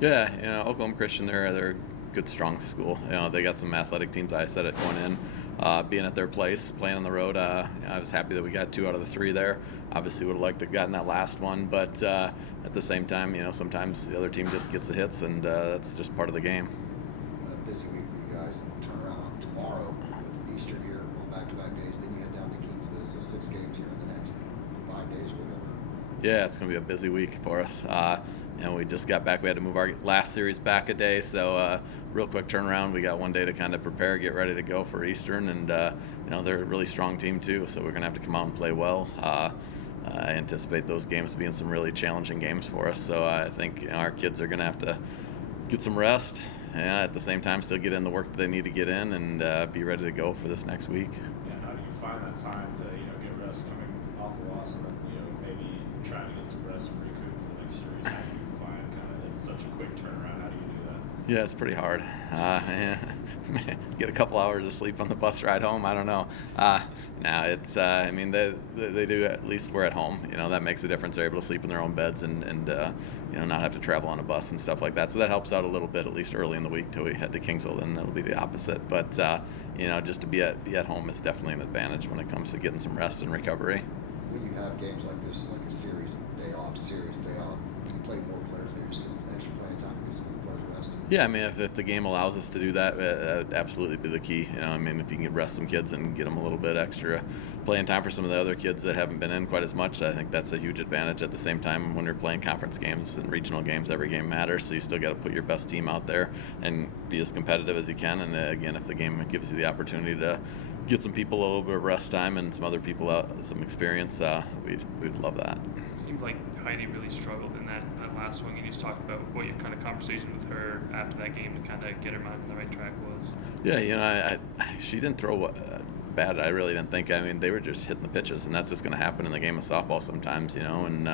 Yeah, Oklahoma Christian, they're a good, strong school. They got some athletic teams. I said it going in, being at their place, playing on the road. I was happy that we got 2 out of the 3 there. Obviously, would have liked to have gotten that last one, but at the same time, sometimes the other team just gets the hits, and that's just part of the game. A busy week for you guys, and turn around tomorrow with Easter here on back-to-back days. Then you head down to Kingsville, so 6 games here in the next 5 days or whatever. Yeah, it's going to be a busy week for us. We just got back. We had to move our last series back a day, so real quick turnaround. We got one day to kind of prepare, get ready to go for Eastern, and they're a really strong team too. So we're going to have to come out and play well. I anticipate those games being some really challenging games for us. So I think our kids are going to have to get some rest. At the same time, still get in the work that they need to get in, and be ready to go for this next week. Yeah, how do you find that time to get rest coming off the loss, and then maybe trying to get some rest and recoup for the next series? How do you find kind of it's such a quick turnaround? How do you do that? Yeah, it's pretty hard. Get a couple hours of sleep on the bus ride home. I don't know. Now it's. They do. At least we're at home. That makes a difference. They're able to sleep in their own beds and not have to travel on a bus and stuff like that. So that helps out a little bit, at least early in the week till we head to Kingsville. Then it'll be the opposite. But just to be at home is definitely an advantage when it comes to getting some rest and recovery. When you have games like this, like a series day off, do you play more players? They just get extra playing time because the players are resting. Yeah, if the game allows us to do that, that'd absolutely be the key. If you can rest some kids and get them a little bit extra playing time for some of the other kids that haven't been in quite as much, I think that's a huge advantage. At the same time, when you're playing conference games and regional games, every game matters, so you still got to put your best team out there and be as competitive as you can. And again, if the game gives you the opportunity to get some people a little bit of rest time and some other people out some experience, we'd love that. It seemed like Heidi really struggled in that last one. Can you just talk about what your kind of conversation with her after that game to kind of get her mind on the right track was? Yeah, she didn't throw bad. I really didn't think. They were just hitting the pitches, and that's just going to happen in the game of softball sometimes, and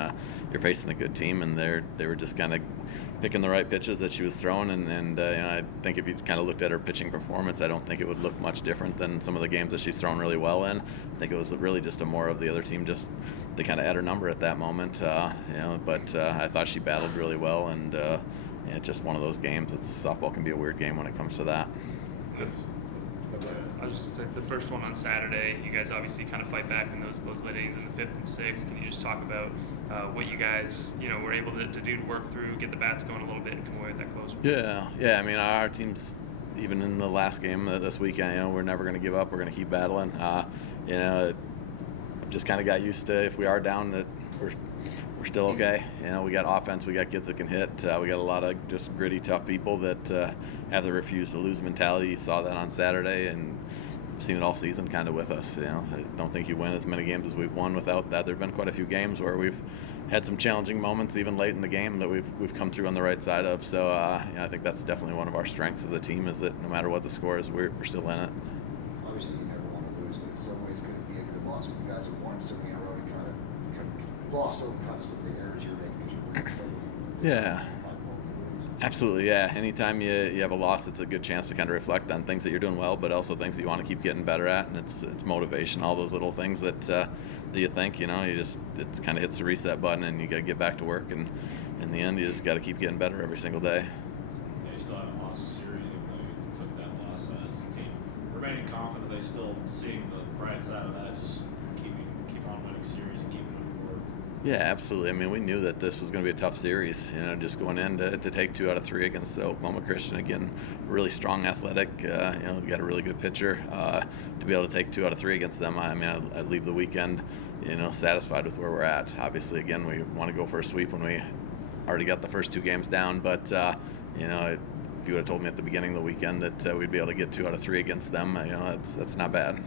you're facing a good team, and they were just kind of picking the right pitches that she was throwing, and I think if you kind of looked at her pitching performance, I don't think it would look much different than some of the games that she's thrown really well in. I think it was really just a more of the other team just they kind of had her number at that moment, but I thought she battled really well, and it's just one of those games. Softball can be a weird game when it comes to that. I was just going to say, the first one on Saturday, you guys obviously kind of fight back in those late innings in the 5th and 6th. Can you just talk about what you guys were able to do to work through, get the bats going a little bit, and come away with that close? Yeah. Our team's, even in the last game this weekend, we're never going to give up. We're going to keep battling. Just kind of got used to, if we are down, that we're still okay. We got offense, we got kids that can hit. We got a lot of just gritty, tough people that have the refuse to lose mentality. You saw that on Saturday, and I've seen it all season kind of with us. I don't think you win as many games as we've won without that. There have been quite a few games where we've had some challenging moments even late in the game that we've come through on the right side of. So I think that's definitely one of our strengths as a team, is that no matter what the score is, we're still in it. Obviously, you never want to lose, but in some ways, could it be a good loss when you guys have won so many in a row? You lost over kind of some of the errors you're making because you're winning. Yeah. Absolutely, yeah. Anytime you have a loss, it's a good chance to kind of reflect on things that you're doing well, but also things that you want to keep getting better at, and it's motivation, all those little things that you think, it kind of hits the reset button, and you got to get back to work, and in the end, you just got to keep getting better every single day. Yeah, you still haven't lost a series, even though you took that loss as a team. Remaining confident, they still seeing the bright side of that, just keep on winning series and keeping it work. Yeah, absolutely. We knew that this was going to be a tough series, just going in to take 2 out of 3 against Oklahoma Christian. Again, really strong, athletic, we got a really good pitcher. To be able to take 2 out of 3 against them, I'd leave the weekend, satisfied with where we're at. Obviously, again, we want to go for a sweep when we already got the first 2 games down, but, if you would have told me at the beginning of the weekend that we'd be able to get 2 out of 3 against them, that's not bad.